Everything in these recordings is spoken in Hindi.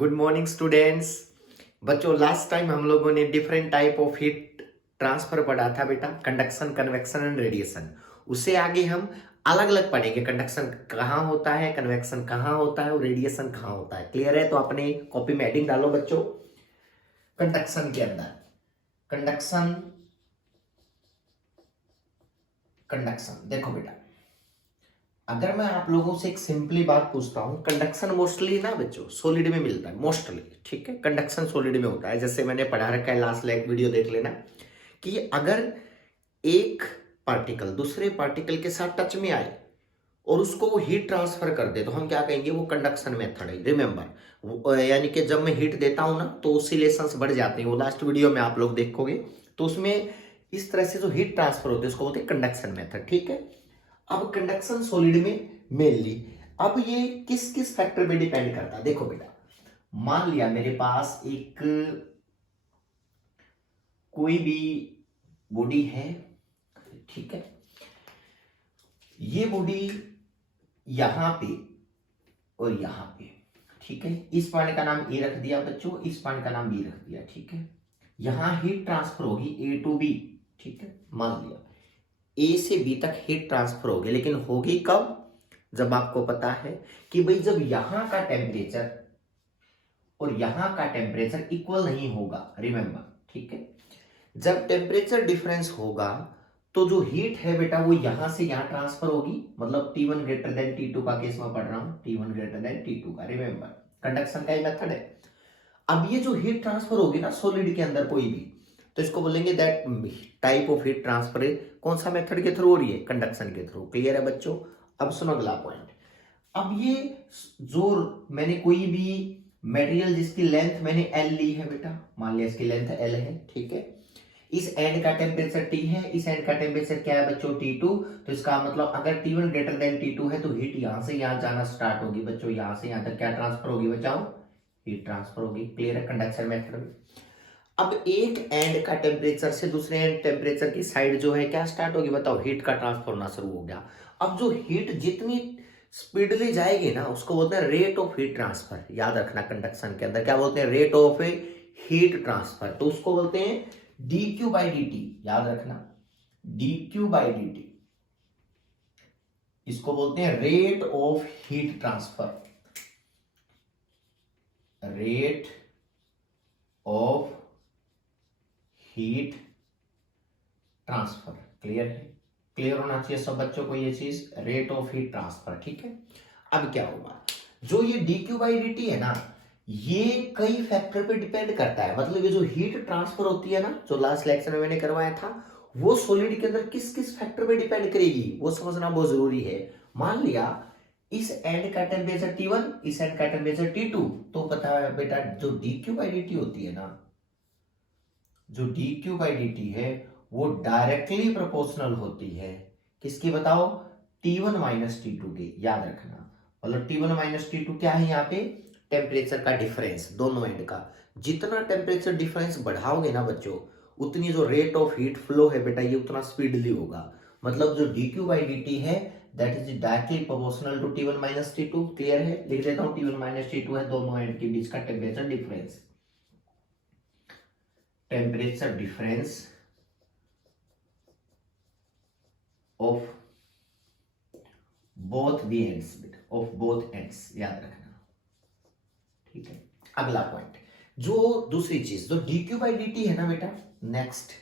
Good morning students. बच्चों लास्ट टाइम हम लोगों ने different type of heat transfer पढ़ा था बेटा, कंडक्शन, कन्वेक्शन एंड रेडिएशन। उससे आगे हम अलग अलग पढ़ेंगे, कंडक्शन कहाँ होता है, कन्वेक्शन कहाँ होता है और रेडिएशन कहाँ होता है। क्लियर है? तो अपने कॉपी में हेडिंग डालो बच्चों। कंडक्शन के अंदर कंडक्शन, कंडक्शन देखो बेटा, अगर मैं आप लोगों से एक सिंपली बात पूछता हूं, कंडक्शन मोस्टली ना बच्चों सॉलिड में मिलता है मोस्टली, ठीक है। कंडक्शन सॉलिड में होता है, जैसे मैंने पढ़ा रखा है, लास्ट लाइक वीडियो देख लेना, कि अगर एक पार्टिकल दूसरे पार्टिकल के साथ टच में आए और उसको वो हीट ट्रांसफर कर दे तो हम क्या कहेंगे, वो कंडक्शन मेथड है। रिमेंबर, यानी कि जब मैं हीट देता हूं ना तो ऑसिलेशंस बढ़ जाते हैं, वो लास्ट वीडियो में आप लोग देखोगे। तो उसमें इस तरह से जो हीट ट्रांसफर होते हैं उसको बोलते हैं कंडक्शन मेथड, ठीक है। अब कंडक्शन सॉलिड में मेनली, अब ये किस किस फैक्टर पे डिपेंड करता है, देखो बेटा, मान लिया मेरे पास एक कोई भी बॉडी है, ठीक है। ये बॉडी यहां पे और यहां पे, ठीक है। इस पॉइंट का नाम ए रख दिया बच्चों, इस पॉइंट का नाम बी रख दिया, ठीक है। यहां हीट ट्रांसफर होगी ए टू बी, ठीक है। मान लिया ए से बी तक हीट ट्रांसफर होगी, लेकिन होगी कब? जब आपको पता है कि भाई जब यहां का टेम्परेचर और यहां का टेम्परेचर इक्वल नहीं होगा, रिमेंबर, ठीक है। जब टेम्परेचर डिफरेंस होगा तो जो हीट है बेटा वो यहां से यहां ट्रांसफर होगी, मतलब T1 ग्रेटर देन T2 का केस में पढ़ रहा हूं, T1 ग्रेटर देन T2 का, रिमेंबर कंडक्शन का ही मेथड है। अब ये जो हीट ट्रांसफर होगी ना सॉलिड के अंदर कोई भी, तो इसको बोलेंगे that type of heat transfer कौन सा मेथड के थ्रू हो रही है? कंडक्शन के थ्रू। क्लियर है बच्चों? अब सुनो अगला पॉइंट। अब ये जो मैंने कोई भी मटेरियल जिसकी लेंथ मैंने एल ली है बेटा, मान लिया इसकी लेंथ एल है, ठीक है। इस एंड का टेम्परेचर T है, इस एंड का टेम्परेचर क्या है बच्चों? T2। तो इसका मतलब अगर T1 ग्रेटर देन T2 है तो हीट यहां से यहां जाना स्टार्ट होगी बच्चों, यहां से यहां तक क्या ट्रांसफर होगी बचाओ? हीट ट्रांसफर होगी। क्लियर है? कंडक्शन मेथड में अब एक एंड का टेम्परेचर से दूसरे एंड टेम्परेचर की साइड जो है क्या स्टार्ट होगी बताओ? हीट का ट्रांसफर होना शुरू हो गया। अब जो हीट जितनी स्पीडली जाएगी ना उसको बोलते हैं रेट ऑफ हीट ट्रांसफर। याद रखना, कंडक्शन के अंदर क्या बोलते हैं? Rate of heat transfer. तो उसको बोलते हैं dq बाई dt। याद रखना, dq बाई dt, इसको बोलते हैं rate of heat transfer, rate of heat transfer. Clear है? क्लियर होना चाहिए सब बच्चों को ये चीज, रेट ऑफ हीट ट्रांसफर, ठीक है। अब क्या होगा, जो ये dq बाई dt है ना, ये कई फैक्टर पे डिपेंड करता है। मतलब ये जो हीट ट्रांसफर होती है ना, जो लास्ट लेक्चर में मैंने करवाया था, वो सॉलिड के अंदर किस किस फैक्टर पे डिपेंड करेगी वो समझना बहुत जरूरी है। मान लिया इस एंड का टेम्परेचर T1, इस एंड का टेम्परेचर T2, तो पता है बेटा जो dq बाई dt होती है ना, जो dq बाई dt है वो डायरेक्टली प्रोपोर्शनल होती है किसकी बताओ? T1 माइनस T2 के। याद रखना, मतलब T1 माइनस T2 क्या है यहाँ पे? टेम्परेचर का डिफरेंस दोनों एंड का। जितना टेम्परेचर डिफरेंस बढ़ाओगे ना बच्चों, उतनी जो रेट ऑफ हीट फ्लो है बेटा ये उतना स्पीडली होगा। मतलब जो dq बाई dt है that is directly proportional to T1 minus T2। Clear है? लिख देता हूं, T1 माइनस T2 है दोनों एंड के बीच का temperature difference, temperature difference of both the ends, of both ends. याद रखना, ठीक है। अगला पॉइंट, जो दूसरी चीज जो dq बाई dt है ना बेटा, नेक्स्ट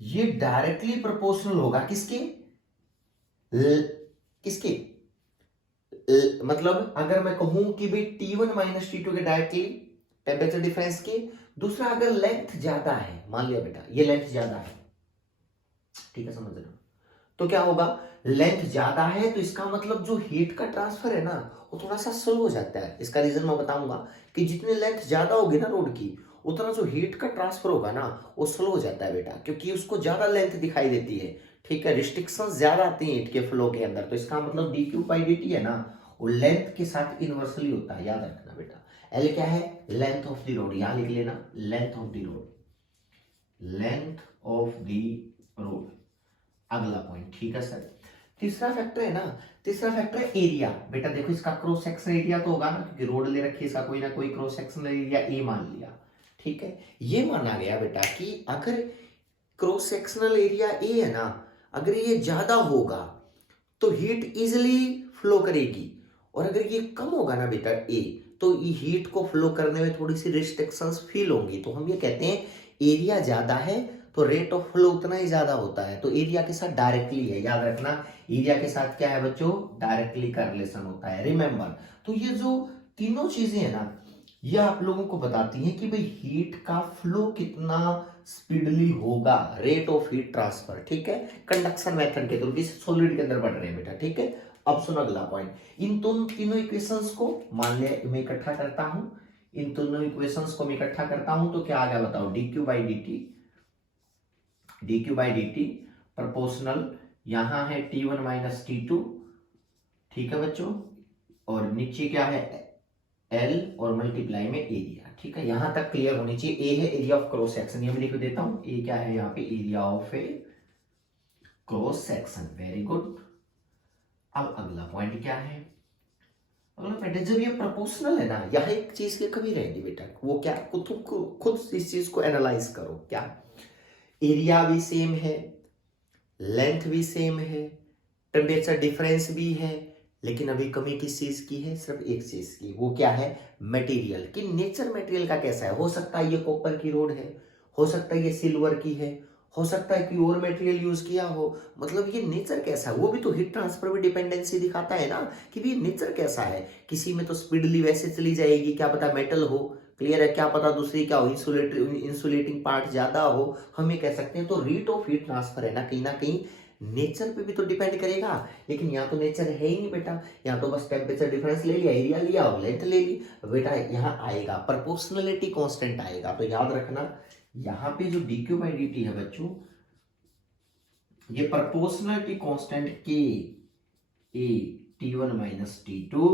ये डायरेक्टली प्रोपोर्शनल होगा किसके? किसके? मतलब अगर मैं कहूं कि भाई T1 माइनस T2 के डायरेक्टली टेम्परेचर डिफरेंस के। दूसरा, अगर लेंथ ज्यादा है, मान लिया बेटा ये लेंथ ज्यादा है, ठीक है, समझ रहे हो, तो क्या होगा? लेंथ ज्यादा है तो इसका मतलब जो हीट का ट्रांसफर है ना वो थोड़ा सा स्लो हो जाता है। इसका रीजन मैं बताऊंगा कि जितनी लेंथ ज्यादा होगी ना रोड की, उतना जो हीट का ट्रांसफर होगा ना वो स्लो हो जाता है बेटा, क्योंकि उसको ज्यादा लेंथ दिखाई देती है, ठीक है। रिस्ट्रिक्शंस ज्यादा आती हैं हीट के फ्लो के अंदर। तो इसका मतलब dq बाई dt है ना वो लेंथ के साथ इनवर्सली होता है। याद रखना बेटा, एल क्या है? Length of the road. यहां लिख लेना, length of the road, length of the road. अगला पॉइंट, ठीक है सर। तीसरा फैक्टर है ना, तीसरा फैक्टर है एरिया। बेटा देखो इसका क्रॉस सेक्शन एरिया तो होगा ना, क्योंकि रोड ले रखी है, इसका कोई ना कोई क्रॉस सेक्शन एरिया ए मान लिया, ठीक है। ये माना गया बेटा कि अगर क्रॉस सेक्शनल एरिया ए है ना, अगर ये ज्यादा होगा तो हीट इजिली फ्लो करेगी, और अगर ये कम होगा ना बेटा ए, तो ये हीट को फ्लो करने में थोड़ी सी रिस्ट्रिक्शंस फील होंगी। तो हम ये कहते हैं एरिया ज्यादा है तो रेट ऑफ फ्लो उतना ही ज्यादा होता है। तो एरिया के साथ डायरेक्टली है, याद रखना, एरिया के साथ क्या है बच्चों, डायरेक्टली का रिलेशन होता है, रिमेंबर। तो ये जो तीनों चीजें है ना, ये आप लोगों को बताती हैं कि भाई हीट का फ्लो कितना स्पीडली होगा, रेट ऑफ हीट ट्रांसफर, ठीक है, कंडक्शन मेथड के थ्रू, किसी सॉलिड के अंदर बढ़ रहे हैं बेटा, ठीक है। अब सुनो अगला पॉइंट, इन तीनों इक्वेशंस को मान लिया मैं इकट्ठा करता हूं, इन दोनों इक्वेशंस को मैं इकट्ठा करता हूं, तो क्या आ गया बताओ, dq बाई dt प्रोपोर्शनल, यहां है t1 माइनस t2, ठीक है बच्चों, और नीचे क्या है L और मल्टीप्लाई में एरिया, ठीक है। यहां तक क्लियर होनी चाहिए। ए है एरिया ऑफ क्रॉस सेक्शन, ये मैं लिख देता हूं, ए क्या है यहाँ पे, area of A cross section, very good. अब अगला पॉइंट क्या है, अगला पॉइंट है, जब ये प्रोपोर्शनल है ना, यह एक चीज की कमी रहेगी बेटा, वो क्या, खुद इस चीज को एनालाइज करो, क्या एरिया भी सेम है, लेंथ भी सेम है, टेम्परेचर डिफरेंस भी है, लेकिन अभी कमी किस चीज की है, सिर्फ एक चीज की, वो क्या है, मटेरियल की। नेचर मटेरियल का कैसा है, हो सकता है ये कॉपर की रोड है, हो सकता है ये सिल्वर की है, हो सकता है कि और मटेरियल यूज किया हो, मतलब ये नेचर कैसा है, वो भी तो हीट ट्रांसफर में डिपेंडेंसी दिखाता है ना, कि भी नेचर कैसा है। किसी में तो स्पीडली वैसे चली जाएगी, क्या पता मेटल हो, क्लियर है, क्या पता दूसरी क्या हो, इंसुलेटिंग पार्ट ज्यादा हो, हम ये कह सकते हैं। तो रेट ऑफ हीट ट्रांसफर है ना कहीं नेचर पे भी तो डिपेंड करेगा, लेकिन यहाँ तो नेचर है ही नहीं बेटा, यहाँ तो बस टेम्परेचर डिफरेंस ले लिया, एरिया लिया और लेंथ ले ली बेटा। यहाँ आएगा प्रोपोर्शनलिटी कांस्टेंट आएगा, तो याद रखना यहाँ पे जो dq बाई dt है बच्चों, ये प्रोपोर्शनलिटी कांस्टेंट के ए t1 माइनस t2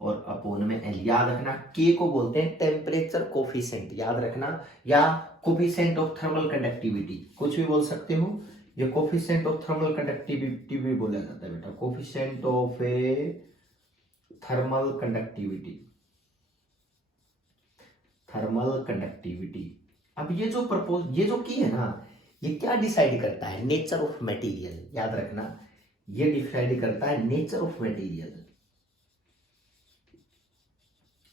और अपोन में l, याद रखना k को बोलते हैं टेम्परेचर कोफिशिएंट, याद रखना, या कोफिशिएंट ऑफ थर्मल कंडक्टिविटी, कुछ भी बोल सकते हो, ये कोफिशिएंट ऑफ थर्मल कंडक्टिविटी भी बोला जाता है बेटा, coefficient of a thermal conductivity, thermal conductivity. अब ये जो की है ना, ये क्या डिसाइड करता है, नेचर ऑफ मटेरियल, याद रखना, ये डिसाइड करता है नेचर ऑफ मटेरियल।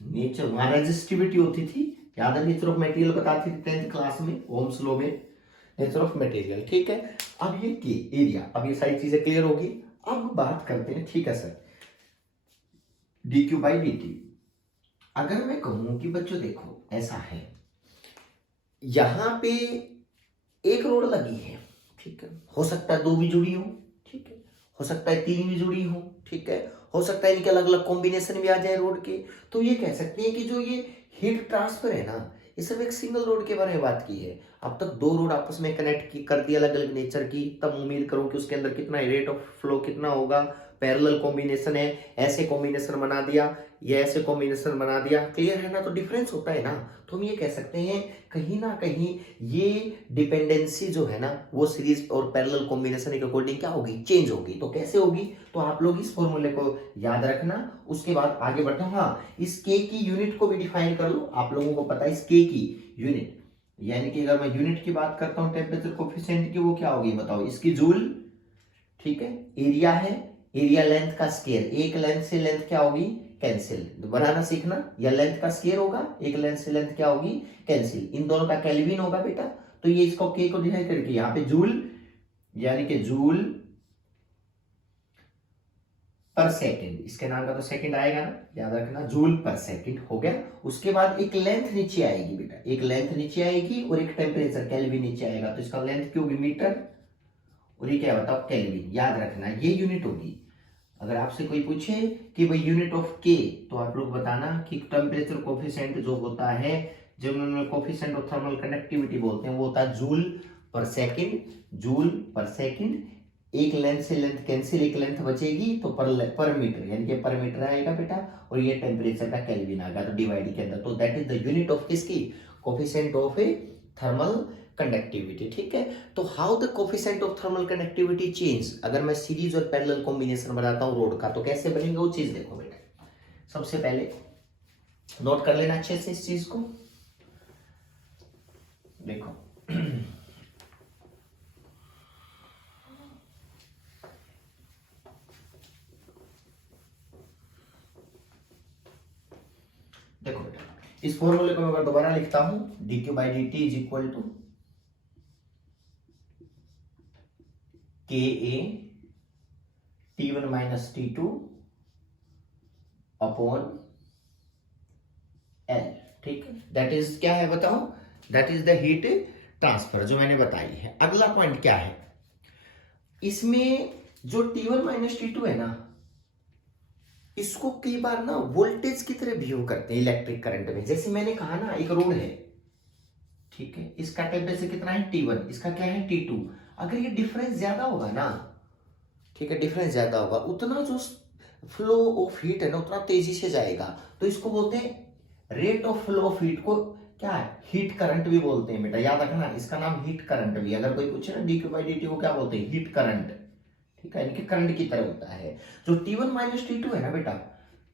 नेचर, वहां रेजिस्टिविटी होती थी, याद है, नेचर ऑफ मटेरियल बताती थी 10th क्लास में ओम्स लॉ में, नेचर ऑफ मटेरियल, ठीक है। अब ये की एरिया, अब ये सारी चीजें क्लियर होगी। अब बात करते हैं, ठीक है सर, dq बाई dt। अगर मैं कहूं कि बच्चों देखो ऐसा है, यहां पे एक रोड लगी है, ठीक है, हो सकता है 2 भी जुड़ी हो, ठीक है, हो सकता है 3 भी जुड़ी हो, ठीक है, हो सकता है इनके अलग अलग कॉम्बिनेशन भी आ जाए रोड के। तो ये कह सकते हैं कि जो ये हीट ट्रांसफर है ना, ये सब एक सिंगल रोड के बारे में बात की है। अब तक 2 रोड आपस में कनेक्ट की कर दी अलग अलग नेचर की, तब उम्मीद करूं कि उसके अंदर कितना रेट ऑफ फ्लो कितना होगा, पैरेलल कॉम्बिनेशन है, ऐसे कॉम्बिनेशन बना दिया, ये ऐसे कॉम्बिनेशन बना दिया, क्लियर है ना, तो डिफरेंस होता है ना। तो हम ये कह सकते हैं कहीं ना कहीं ये डिपेंडेंसी जो है ना, वो सीरीज और पैरेलल कॉम्बिनेशन के अकॉर्डिंग क्या होगी, चेंज होगी। तो कैसे होगी, तो आप लोग इस फॉर्मूले को याद रखना, उसके बाद आगे बढ़ते हैं। हाँ, इस के की यूनिट को भी डिफाइन कर लो, आप लोगों को पता है इस के की यूनिट, यानी कि अगर मैं यूनिट की बात करता हूं टेम्परेचर कोफिशिएंट की, वो क्या होगी बताओ, इसकी जूल, ठीक है। एरिया है, एरिया लेंथ का स्केयर, एक लेंथ से लेंथ क्या होगी कैंसिल, बनाना सीखना, या लेंथ का स्केयर होगा, एक लेंथ से लेंथ क्या होगी कैंसिल, इन दोनों का केल्विन होगा बेटा। तो ये इसको के को डिवाइड करके यहाँ पे जूल, यानी कि जूल पर सेकंड, इसके नाम का तो सेकंड आएगा ना, याद रखना, जूल पर सेकंड हो गया। उसके बाद एक लेंथ नीचे आएगी बेटा, एक लेंथ नीचे आएगी और एक टेम्परेचर केल्विन नीचे आएगा, तो इसका लेंथ क्या होगी मीटर, और ये क्या बताओ केल्विन, याद रखना ये यूनिट होगी। अगर आपसे कोई पूछे कि भाई यूनिट ऑफ के, तो आप लोग बताना कि टेम्परेचर कोफिशिएंट जो होता है, जो उन्होंने कोफिशिएंट ऑफ थर्मल कंडक्टिविटी बोलते हैं, वो होता है जूल पर सेकंड, जूल पर सेकंड। एक लेंथ से लेंथ कैंसिल, एक लेंथ बचेगी तो पर मीटर, यानी कि पर मीटर आएगा बेटा, और ये टेम्परेचर का केल्विन आ गया, तो डिवाइड के अंदर। तो that is the unit of किसकी, coefficient of a thermal conductivity, ठीक है। तो how the coefficient of thermal conductivity change, अगर मैं सीरीज और पैरेलल कॉम्बिनेशन बनाता हूँ रोड का तो कैसे बनेगा वो चीज देखो बेटा। सबसे पहले नोट कर लेना अच्छे से इस चीज को, देखो देखो बेटा, इस फॉर्मूले को मैं अगर दोबारा लिखता हूं, dq by D T is equal to K A T1 minus T2 upon L, ठीक है। दैट इज क्या है बताओ, that is the heat transfer जो मैंने बताई है। अगला पॉइंट क्या है, इसमें जो T1 माइनस T2 है ना, इसको कई बार ना वोल्टेज की तरह बिहेव करते हैं इलेक्ट्रिक करंट में। जैसे मैंने कहा ना, एक रोड है, ठीक है, इसका टेम्परेचर कितना है T1, इसका क्या है T2। अगर ये डिफरेंस ज्यादा होगा ना, ठीक है, डिफरेंस ज्यादा होगा, उतना जो फ्लो ऑफ हीट है ना उतना तेजी से जाएगा। तो इसको बोलते हैं rate of flow of heat, को क्या है, हीट करंट भी बोलते हैं बेटा, याद रखना इसका नाम हीट करंट भी। अगर कोई पूछे ना dq बाई dt को क्या बोलते हैं, हीट करंट, ठीक है, इनके करंट की तरह होता है। जो T1 माइनस T2 है ना बेटा,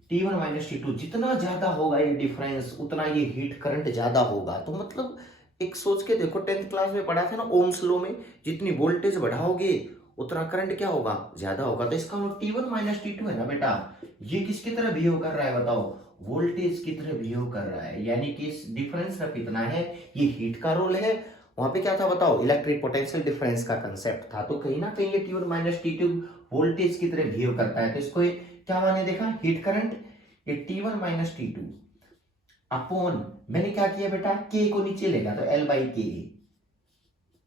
T1 माइनस T2 जितना ज्यादा होगा ये डिफरेंस, उतना ये हीट करंट ज्यादा होगा। तो मतलब एक सोच के देखो, 10th क्लास में पढ़ा था ना ओम्स लॉ में, जितनी वोल्टेज बढ़ाओगे उतना करंट क्या होगा, ज्यादा होगा। तो इसका T1 माइनस T2 है ना बेटा, ये किसकी तरह बिहेव कर रहा है बताओ, वोल्टेज की तरह बिहेव कर रहा है। यानी कि इस डिफरेंस का कितना है, ये हीट का रोल है। वहां पे क्या था बताओ, इलेक्ट्रिक पोटेंशियल डिफरेंस का कंसेप्ट था। तो कहीं ना कहीं ये T1 माइनस T2 वोल्टेज की तरह बिहेव करता है। तो इसको क्या माने देखा, हीट करंट। ये T1 माइनस T2 अपॉन, मैंने क्या किया बेटा, के को नीचे लेगा तो L बाई के,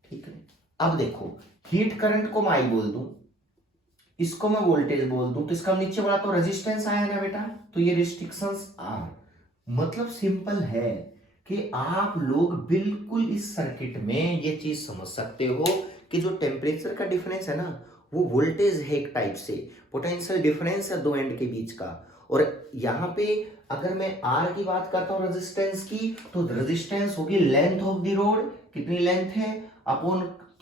ठीक है। अब देखो, हीट करंट को मैं आई बोल दूं, इसको मैं वोल्टेज बोल दूं, तो इसका नीचे बोला तो रेजिस्टेंस आया ना बेटा, तो ये रिस्ट्रिक्शंस आर। मतलब सिंपल है कि आप लोग बिल्कुल इस सर्किट में ये चीज समझ सकते हो कि जो टेम्परेचर का डिफरेंस है ना, वो वोल्टेज है एक टाइप से, पोटेंशियल डिफरेंस है दो एंड के बीच का। और यहाँ पे अगर मैं आर की बात करता हूँ रेजिस्टेंस की, तो रेजिस्टेंस होगी लेंथ ऑफ द रोड, कितनी लेंथ है, upon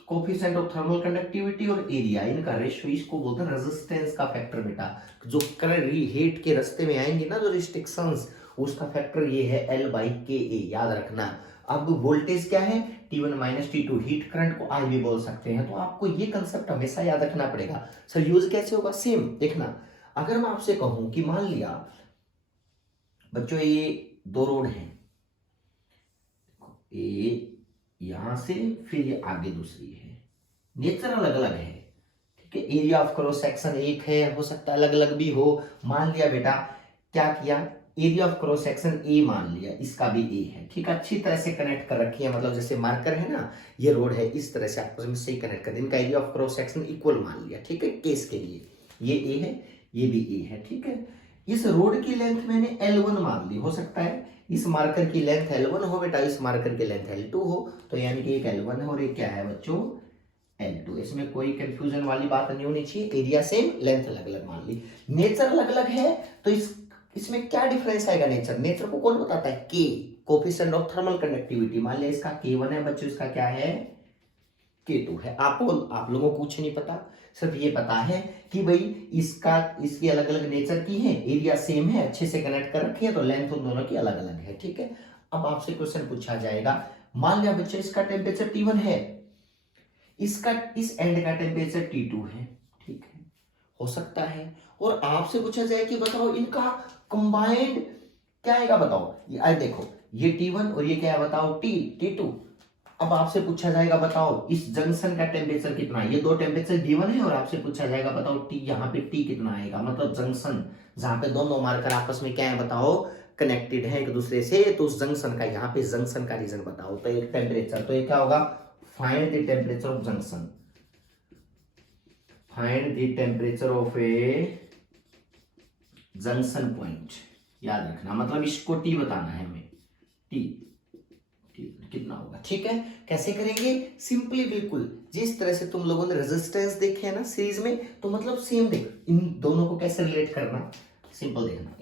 coefficient of thermal conductivity और एरिया, इनका रेशियो, इसको बोलते हैं रेजिस्टेंस का फैक्टर बेटा। जो करंट हीट के रास्ते में आएंगे ना जो रिस्ट्रिक्शंस, उसका फैक्टर ये है L बाई के ए, याद रखना। अब वोल्टेज क्या है, T1 minus T2, heat current को I भी बोल सकते हैं। तो आपको ये कंसेप्ट हमेशा याद रखना पड़ेगा। सर यूज कैसे होगा, सेम देखना। अगर मैं आपसे कहूं कि मान लिया बच्चों ये दो रोड हैं, ये यहां से फिर ये आगे दूसरी है, नेचर अलग अलग है, ठीक है, एरिया ऑफ क्रॉस सेक्शन एक है, हो सकता है अलग अलग भी हो। मान लिया बेटा, क्या किया, area of cross section A मान लिया, इसका भी ए है, ठीक है, अच्छी तरह से कनेक्ट कर रखी है। मतलब जैसे मार्कर है ना, ये रोड है, इस तरह से आपस में सही कनेक्ट कर, इनका area of cross section equal मान लिया, ठीक है, केस के लिए ये ए है, ये भी ए है, ठीक है। इस रोड की लेंथ मैंने L1 मान ली, हो सकता है इस मार्कर की लेंथ L1 हो बेटा, इस मार्कर की लेंथ L2 हो, तो यानी कि एक L1 है और एक क्या है बच्चों, L2। इसमें कोई कंफ्यूजन वाली बात नहीं होनी चाहिए, एरिया सेम, लेंथ अलग अलग मान ली। नेचर अलग अलग है, तो इसमें क्या डिफरेंस आएगा, नेचर को कौन बताता है, के, कोफिशिएंट ऑफ थर्मल कंडक्टिविटी। मान लिया इसका K1 है बच्चों, इसका क्या है, K2 है। आप लोगों को कुछ नहीं पता, सिर्फ ये पता है कि भाई इसकी अलग अलग नेचर की है, एरिया सेम है, अच्छे से कनेक्ट कर रखी है, तो लेंथ उन दोनों की अलग अलग है, ठीक है। अब आपसे क्वेश्चन पूछा जाएगा, मान लिया बच्चे इसका टेम्परेचर T1 है, इसका इस एंड का टेम्परेचर T2 है, ठीक है, हो सकता है। और आपसे पूछा जाए कि बताओ इनका कंबाइंड क्या आएगा, बताओ। ये देखो, ये T1 और ये क्या है बताओ, T2। अब आपसे पूछा जाएगा बताओ इस जंक्शन का टेम्परेचर कितना है, ये दो टेम्परेचर गिवन है, और आपसे पूछा जाएगा बताओ टी, यहाँ पे टी कितना आएगा। मतलब जंक्शन जहां पे दोनों मार्कर आपस में क्या है बताओ, कनेक्टेड है एक दूसरे से, तो उस जंक्शन का, यहाँ पे जंक्शन का रीजन बताओ। तो एक टेम्परेचर, तो ये क्या होगा, find the temperature of junction, find the temperature of A junction point, याद रखना। मतलब इसको टी बताना है हमें, टी कितना होगा, ठीक है। कैसे करेंगे, सिंपली बिल्कुल जिस तरह से तुम लोगों ने रेजिस्टेंस देखे है ना सीरीज में, तो मतलब सेम देख, इन दोनों को कैसे रिलेट करना, सिंपल देखना।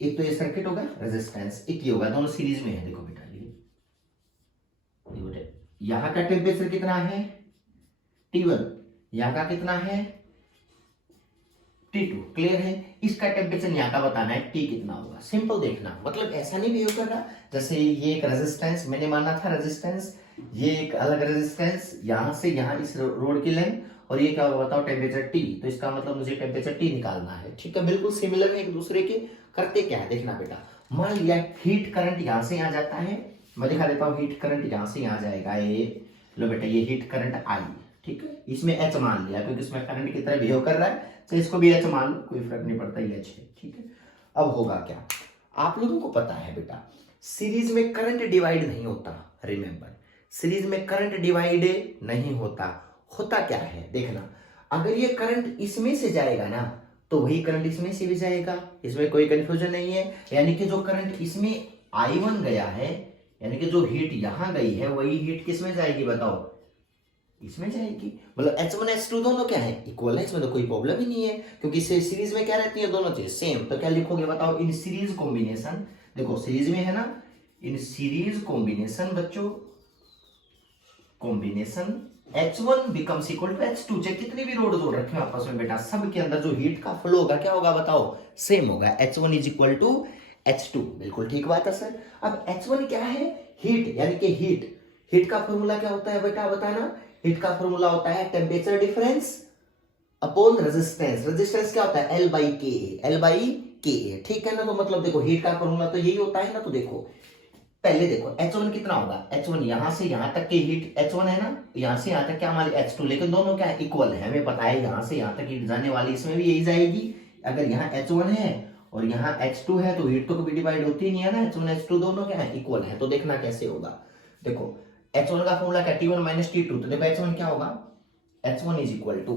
एक तो ये सर्किट होगा रेजिस्टेंस, एक ये होगा, दोनों सीरीज में है, देखो बेटा यहां का टेम्परेचर कितना है T1, यहां का कितना है T2, क्लियर है। इसका टेम्परेचर यहाँ का बताना है T कितना होगा। सिंपल देखना, मतलब ऐसा नहीं बिहेव कर रहा जैसे ये एक रेजिस्टेंस मैंने माना था रेजिस्टेंस, ये एक अलग रेजिस्टेंस, यहां से यहां इस रोड की लेंथ, और ये क्या होगा बताओ टेम्परेचर T, तो इसका मतलब मुझे टेम्परेचर T निकालना है। ठीक है, बिल्कुल सिमिलर है एक दूसरे के। करते क्या है देखना बेटा, मान लिया हीट करंट यहां से यहां जाता है, मैं दिखा देता हूँ हीट करंट यहां से यहां जाएगा, ये लो बेटा ये हीट करंट आई, ठीक है, इसमें H मान लिया क्योंकि इसमें करंट की तरह बिहेव कर रहा है, तो इसको भी H मान लो, कोई फर्क नहीं पड़ता, ये H है। ठीक है, अब होगा क्या, आप लोगों को पता है बेटा सीरीज में करंट डिवाइड नहीं होता, रिमेंबर सीरीज में करंट डिवाइड नहीं होता। होता क्या है देखना, अगर ये करंट इसमें से जाएगा ना तो वही करंट इसमें से भी जाएगा, इसमें कोई कंफ्यूजन नहीं है। यानी कि जो करंट इसमें I1 गया है, यानी कि जो हीट यहां गई है वही हीट किसमें जाएगी बताओ, इसमें जाएगी। मतलब H1 H2 दोनों क्या है इक्वल है, इसमें तो कोई प्रॉब्लम ही नहीं है, क्योंकि सीरीज में क्या रहती है दोनों चीज सेम। तो क्या लिखोगे बताओ, इन सीरीज कॉम्बिनेशन, देखो सीरीज में है ना, इन सीरीज कॉम्बिनेशन बच्चों, combination H1 becomes equal to H2, चाहे कितनी भी रोड जोड़ रखे हो आपस में बेटा, सब के अंदर जो हीट का फ्लो होगा क्या होगा बताओ, सेम होगा, H1 is equal to H2। बिल्कुल ठीक बात है सर। अब H1 क्या है, हीट, यानी कि हीट का फॉर्मूला क्या होता है बेटा बताना, हीट का फॉर्मूला होता है temperature difference upon resistance. Resistance क्या होता है, L बाई के, ठीक है ना। तो मतलब देखो हीट का फॉर्मूला तो यही होता है ना। तो देखो पहले देखो H1 कितना होगा, H1 यहां से यहां तक की हीट H1 है ना, यहां से यहां तक क्या हमारी H2, लेकिन दोनों क्या इक्वल है, हमें पता है यहां से यहां तक हीट जाने वाली इसमें भी यही जाएगी। अगर यहाँ H1 है और यहाँ H2 है तो हीट तो कभी डिवाइड होती नहीं है ना, H1 H2 दोनों क्या है इक्वल है। तो देखना कैसे होगा, देखो H1 का फॉर्मूला क्या T1 माइनस T2, तो देखो H1 क्या होगा, H1 is equal to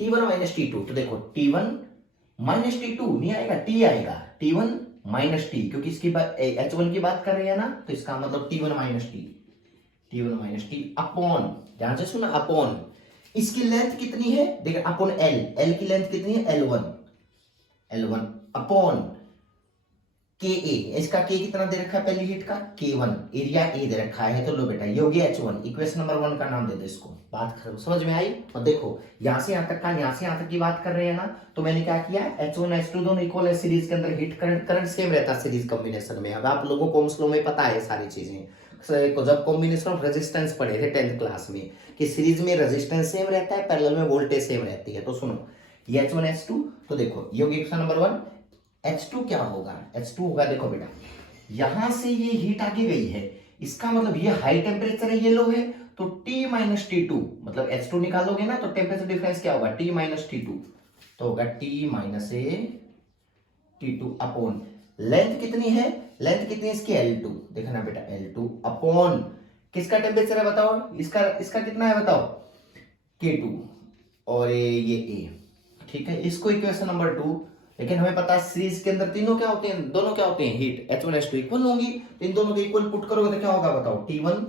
T1 minus T2, तो देखो T1 माइनस T2 नहीं आएगा, T आएगा, T1 माइनस टी, क्योंकि इसकी बात H1 की बात कर रहे हैं ना, तो इसका मतलब T1 माइनस टी अपॉन, ध्यान से सुना अपॉन, इसकी लेंथ कितनी है देखिए अपॉन L की लेंथ कितनी है L1 अपॉन KA, इसका K कितना दे रखा है पहली हीट का K1, एरिया A दे रखा है। तो लो बेटा ये हो गया H1, इक्वेशन नंबर 1 का नाम दे दो इसको। बात खत्म, समझ में आई। और देखो यहां से यहां तक का, यहां से यहां तक की बात कर रहे हैं ना, तो मैंने क्या किया H1 H2 दोनों इक्वल है, सीरीज के अंदर हीट करंट सेम रहता है सीरीज कॉम्बिनेशन में। अब आप लोगों को ओम्स लॉ में पता है सारी चीजें, जब कॉम्बिनेशन ऑफ रेजिस्टेंस पढ़े थे 10th क्लास में कि सीरीज में रेजिस्टेंस सेम रहता है, पैरेलल में वोल्टेज सेम रहती है। तो सुनो ये H1 H2, तो देखो ये होगी इक्वेशन नंबर 1। H2 क्या होगा, H2 होगा देखो बेटा यहां से ये हीट आगे गई है, इसका मतलब ये हाई टेम्परेचर है ये लो है, तो T माइनस T2, मतलब H2 निकालोगे ना तो टेम्परेचर डिफरेंस क्या होगा T माइनस T2, तो होगा T minus T2 upon length कितनी है, लेंथ कितनी है इसकी L2, देखना बेटा L2 अपॉन किसका टेम्परेचर है बताओ, इसका कितना है बताओ K2, और ये A, ठीक है। इसको इक्वेशन नंबर 2, लेकिन हमें पता है सीरीज के अंदर तीनों क्या होते हैं, दोनों क्या होते हैं हीट H1 H2 इक्वल होंगी, तो इन दोनों को इक्वल पुट करोगे तो क्या होगा बताओ T1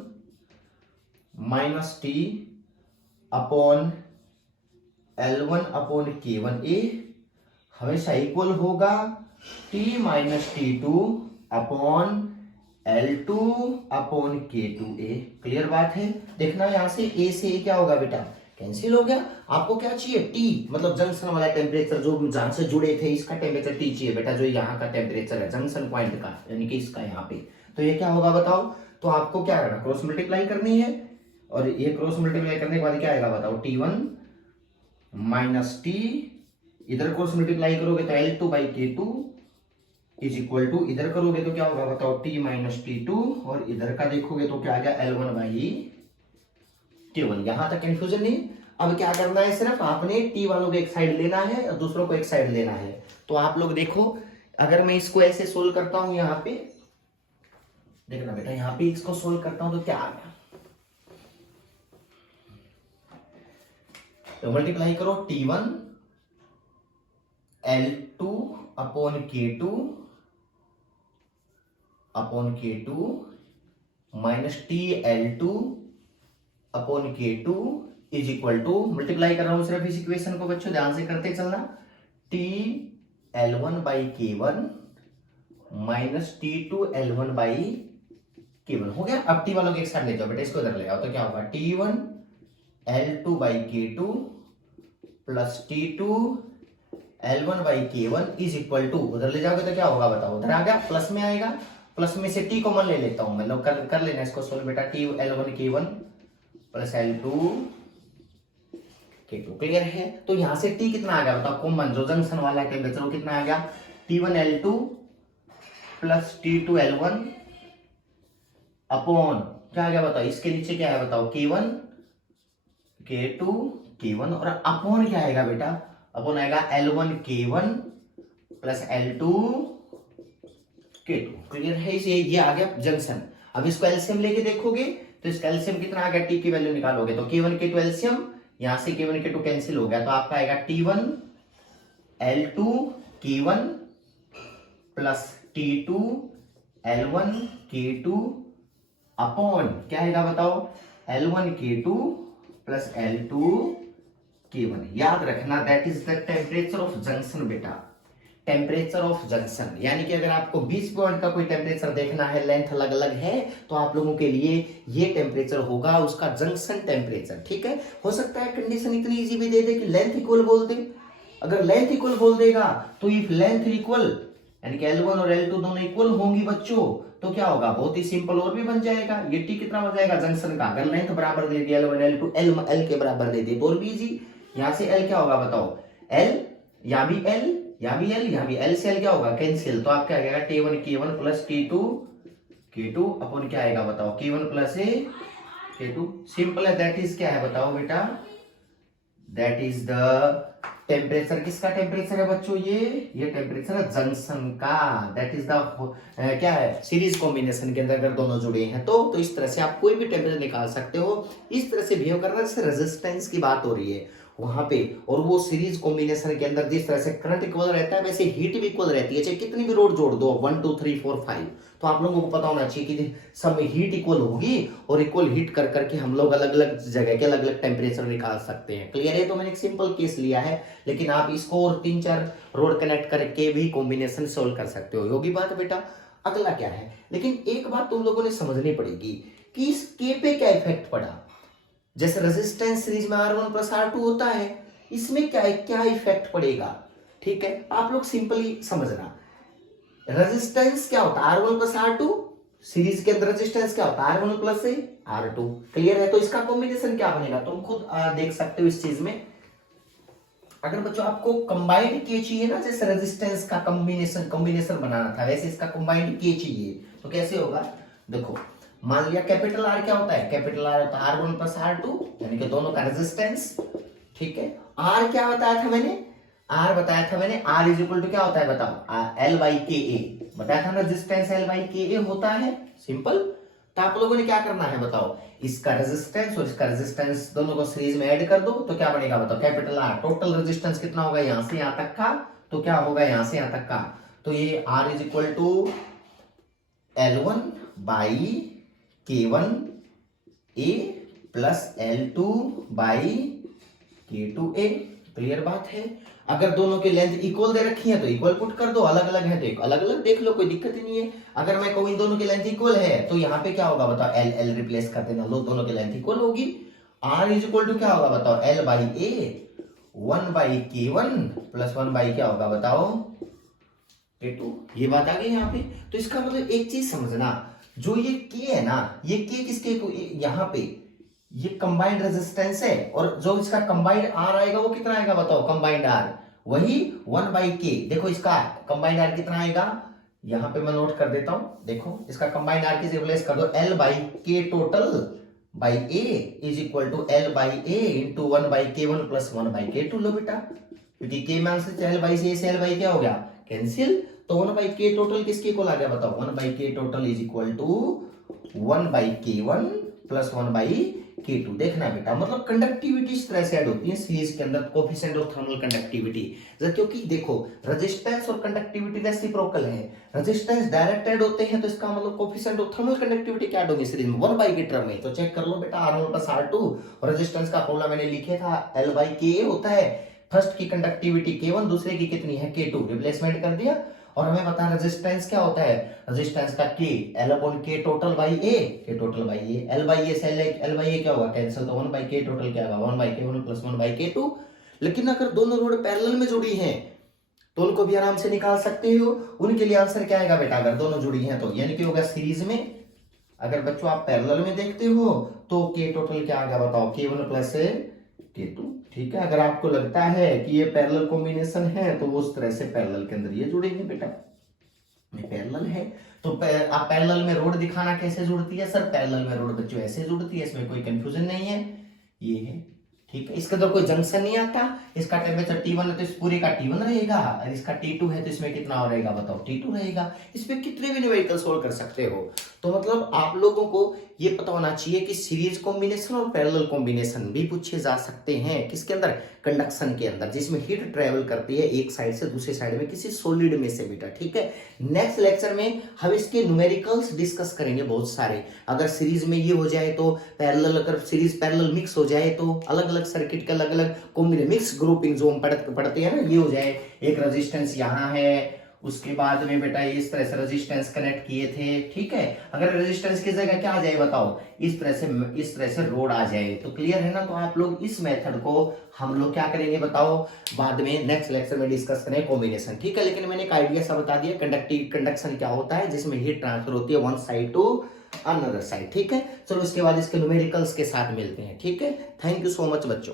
minus T upon L1 upon K1A हमेशा इक्वल होगा T minus T2 upon L2 upon K2A। Clear बात है। देखना यहां से A से A क्या होगा बेटा कैंसिल हो गया। आपको क्या चाहिए T, मतलब जंक्शन वाला टेम्परेचर जो जहां से जुड़े थे इसका टेम्परेचर T चाहिए बेटा, जो यहाँ का टेम्परेचर है जंक्शन पॉइंट का, यानी कि इसका यहाँ पे। तो ये क्या होगा बताओ, तो आपको क्या करना क्रॉस मल्टीप्लाई करनी है, और ये क्रॉस मल्टीप्लाई करने के बाद क्या आएगा बताओ T1 माइनस T, इधर क्रॉस मल्टीप्लाई करोगे तो L2 by K2 is equal to, इधर करोगे तो क्या होगा बताओ T माइनस T2, और इधर का देखोगे तो क्या आ गया L1 बाई T1। यहां तक कंफ्यूजन नहीं। अब क्या करना है, सिर्फ आपने T वालों को एक साइड लेना है और दूसरों को एक साइड लेना है। तो आप लोग देखो अगर मैं इसको ऐसे सोल्व करता हूं, यहाँ पे देखना बेटा, यहाँ पे इसको सोल्व करता हूं तो क्या आ गया, तो मल्टीप्लाई करो T1 L2 upon K2 minus TL2 upon K2 is equal to, multiply कर रहा हूं सिर्फ इस इक्वेशन को बच्चों, ध्यान से करते चलना, TL1 by K1 minus T2 L1 by K1 हो गया। अब T वालों के एक साथ ले जाओ बेटा, इसको इधर ले आओ, तो क्या होगा T1 L2 by K2 plus T2 L1 by K1 is equal to, उधर ले जाओगे तो क्या होगा बताओ, उधर आ गया प्लस में आएगा, प्लस में से T कॉमन ले लेता हूं मैं, लोग कर लेना इसको सोल्व बेटा। T L1 K1 plus L2 K2 clear है। तो यहां से T कितना आ गया बताओ, कॉमन जो जंक्शन वाला टेम्परेचर वो कितना आ गया, T1 L2 plus T2 L1 upon क्या आ गया बताओ, इसके नीचे क्या है बताओ, K1 K2 K1 और अपॉन क्या आएगा बेटा, अपॉन आएगा L1 K1 plus L2 K2 clear है। इसे ये आ गया जंक्शन। अब इसको एलसीएम लेके देखोगे तो इसका एलसीएम कितना आ गया, T की वैल्यू निकालोगे तो K1 K2 एलसीएम, यहां से K1 K2 कैंसिल हो गया, तो आपका आएगा T1 L2 K1 plus T2 L1 K2 upon क्या आएगा बताओ, L1 K2 plus L2 K1। याद रखना that is the temperature of junction बेटा, टेम्परेचर ऑफ जंक्शन, यानी कि अगर आपको 20 पॉइंट का कोई टेम्परेचर देखना है, लेंथ अलग अलग है, तो आप लोगों के लिए ये टेम्परेचर होगा उसका जंक्शन टेम्परेचर। ठीक है, हो सकता है कंडीशन इतनी इजी भी दे दे कि लेंथ इक्वल बोल दे, अगर लेंथ इक्वल बोल देगा तो इफ लेंथ इक्वल यानी कि L1 और L2 दोनों इक्वल होंगी बच्चों, तो क्या होगा, बहुत ही सिंपल और भी बन जाएगा। ये T कितना हो जाएगा जंक्शन का, अगर लेंथ बराबर दे दिया L1 L2 L के बराबर दे दिए और भी इजी। यहां से L क्या होगा बताओ, L या भी L या भी L या भी L से L क्या होगा कैंसिल, तो आप क्या आएगा T1 K1 plus T2 K2 अपन क्या आएगा बताओ K1 प्लस K2। सिंपल है, दैट इज क्या है बताओ बेटा, दैट इज द टेम्परेचर, किसका टेम्परेचर है बच्चों, ये टेम्परेचर है जंक्शन का, दैट इज द क्या है सीरीज कॉम्बिनेशन के अंदर अगर दोनों जुड़े हैं तो इस तरह से आप कोई भी टेम्परेचर निकाल सकते हो। इस तरह से बिहेव करना, जैसे रेजिस्टेंस की बात हो रही है वहां पे, और वो सीरीज कॉम्बिनेशन के अंदर जिस तरह से करंट इक्वल रहता है वैसे हीट भी इक्वल रहती है, चाहे कितनी भी रोड जोड़ दो 1 2 3 4 5, तो आप लोगों को पता होना चाहिए कि सब में हीट इक्वल होगी और इक्वल हीट कर करके हम लोग अलग अलग जगह के अलग अलग टेम्परेचर निकाल सकते हैं। क्लियर है, तो मैंने एक सिंपल केस लिया है, लेकिन आप इसको और 3-4 रोड कनेक्ट करके भी कॉम्बिनेशन सोल्व कर सकते हो, योगी बात बेटा। अगला क्या है, लेकिन एक बात तुम लोगों ने समझनी पड़ेगी कि इस के पे क्या इफेक्ट पड़ा, जैसे रेजिस्टेंस सीरीज में R1 प्लस R2 होता है, इसमें क्या इफेक्ट पड़ेगा। ठीक है, आप लोग सिंपली समझना, रेजिस्टेंस क्या होता है R1 प्लस R2, सीरीज के अंदर रेजिस्टेंस क्या होता है R1 प्लस R2। क्लियर है, तो इसका कॉम्बिनेशन क्या बनेगा तुम खुद देख सकते हो इस चीज में। अगर बच्चों आपको कंबाइंड के चाहिए ना, जैसे रेजिस्टेंस का कॉम्बिनेशन बनाना था, वैसे इसका कंबाइंड के चाहिए, तो कैसे होगा देखो, मान लिया कैपिटल आर क्या होता है, कैपिटल आर होता है R1 प्लस R2 यानी कि दोनों का रेजिस्टेंस। ठीक है, आर क्या बताया था मैंने, आर बताया था मैंने, आर इज इक्वल टू क्या होता है बताओ, L बाई के ए बताया था, रेजिस्टेंस L बाई के ए होता है, सिंपल। तो आप लोगों ने क्या करना है बताओ, इसका रेजिस्टेंस और इसका रेजिस्टेंस दोनों को सीरीज में ऐड कर दो, तो क्या बनेगा बताओ, कैपिटल आर, टोटल रेजिस्टेंस कितना होगा यहां से यहां तक का, तो क्या होगा यहां से यहां तक का, तो ये R is equal to L1 by K1 A plus L2 by K2 A। Clear बात है, अगर दोनों की लेंथ इक्वल दे रखी है तो इक्वल पुट कर दो, अलग अलग है तो अलग अलग देख लो, कोई दिक्कत ही नहीं है। अगर मैं कहूं इन दोनों की लेंथ इक्वल है तो यहाँ पे क्या होगा बताओ, L L रिप्लेस कर देना, लो दोनों की लेंथ इक्वल होगी। R इज इक्वल टू क्या होगा बताओ, L by A 1 by K1 plus 1 by क्या होगा बताओ K2। ये बात आ गई यहाँ पे। तो इसका मतलब एक चीज समझना, जो ये K है ना, ये K किसके यहाँ पे ये कंबाइंड रेजिस्टेंस है, और जो इसका कंबाइंड R आएगा वो कितना आएगा बताओ, कंबाइंड R वही 1 बाई के। देखो इसका कंबाइंड R कितना आएगा, यहां पे मैं नोट कर देता हूं, देखो इसका कंबाइंड R किसे रिप्लेस कर दो, L by K total by A is equal to L by A into 1 by K1 plus 1 by K2। लो बेटा, क्योंकि K में आंसर L बाई से L बाई क्या हो गया कैंसिल, तो 1 बाई के टोटल किसके इक्वल आ गया बताओ, 1 by K total is equal to 1 by K1 plus 1 by K2। देखना बेटा, मतलब कंडक्टिविटी इस तरह से ऐड होती है सीरीज के अंदर, कोफिशिएंट ऑफ थर्मल कंडक्टिविटी, क्योंकि देखो रेजिस्टेंस और कंडक्टिविटी रेसिप्रोकल है, रेजिस्टेंस डायरेक्ट ऐड होते हैं तो इसका मतलब कोफिशिएंट ऑफ थर्मल कंडक्टिविटी क्या ऐड होगी सीरीज में 1 बाई के टर्म में। तो चेक कर लो बेटा, R1 प्लस R2 और रेजिस्टेंस का फॉर्मूला मैंने लिखे था L बाई के होता है, फर्स्ट की कंडक्टिविटी K1, दूसरे की कितनी है K2, रिप्लेसमेंट कर दिया और हमें पता है रेजिस्टेंस क्या होता है, रेजिस्टेंस का के L upon K total by A, K total by A, L by A से एल बाई ए क्या होगा कैंसिल, तो 1 बाई के टोटल क्या होगा 1 बाई के 1 प्लस 1 बाई के 2। लेकिन अगर दोनों रोड पैरेलल में जुड़ी हैं तो उनको भी आराम से निकाल सकते हो। उनके लिए आंसर क्या आएगा बेटा, अगर दोनों जुड़ी हैं तो यानी कि होगा सीरीज में, अगर बच्चों आप पैरेलल में देखते हो तो के टोटल क्या आ गया बताओ, के 1 प्लस के 2। ठीक है, अगर आपको लगता है कि ये पैरेलल कॉम्बिनेशन है तो उस तरह से पैरेलल के अंदर ये जुड़ेंगे बेटा, ये पैरेलल है। तो आप पैरेलल में रोड दिखाना कैसे जुड़ती है, सर पैरेलल में रोड बच्चों ऐसे जुड़ती है, इसमें कोई कंफ्यूजन नहीं है, ये है। ठीक है, इसके अंदर कोई जंक्शन नहीं आता, इसका टेम्परेचर T1 है तो इस पूरे का T1 रहेगा, और इसका T2 है तो इसमें कितना रहेगा बताओ, T2 रहेगा। इसमें कितने भी न्यूमेरिकल सोल्व कर सकते हो। तो मतलब आप लोगों को ये पता होना चाहिए कि सीरीज कॉम्बिनेशन और पैरेलल कॉम्बिनेशन भी पूछे जा सकते हैं, किसके अंदर, कंडक्शन के अंदर, जिसमें हीट ट्रेवल करती है एक साइड से दूसरे साइड में किसी सॉलिड में से बेटा। ठीक है, नेक्स्ट लेक्चर में हम इसके न्यूमेरिकल्स डिस्कस करेंगे बहुत सारे। अगर सीरीज में ये हो जाए तो पैरेलल, अगर सीरीज पैरेलल मिक्स हो जाए तो अलग अलग सर्किट के अलग अलग कॉम्बिनेशन मिक्स ग्रुपिंग जो हम पढ़ते हैं ना, ये हो जाए, एक रेजिस्टेंस यहाँ है, उसके बाद में बेटा इस तरह से रेजिस्टेंस कनेक्ट किए थे। ठीक है, अगर रेजिस्टेंस की जगह क्या आ जाए बताओ, इस तरह से रोड आ जाए तो क्लियर है ना। तो आप लोग इस मेथड को हम लोग क्या करेंगे बताओ, बाद में नेक्स्ट लेक्चर में डिस्कस करें कॉम्बिनेशन। ठीक है, लेकिन मैंने एक आइडिया सा बता दिया, कंडक्शन क्या होता है, जिसमें हीट ट्रांसफर होती है one side to another side. ठीक है, चलो उसके बाद इसके न्यूमेरिकल्स के साथ मिलते हैं। ठीक है, थैंक यू सो मच बच्चों।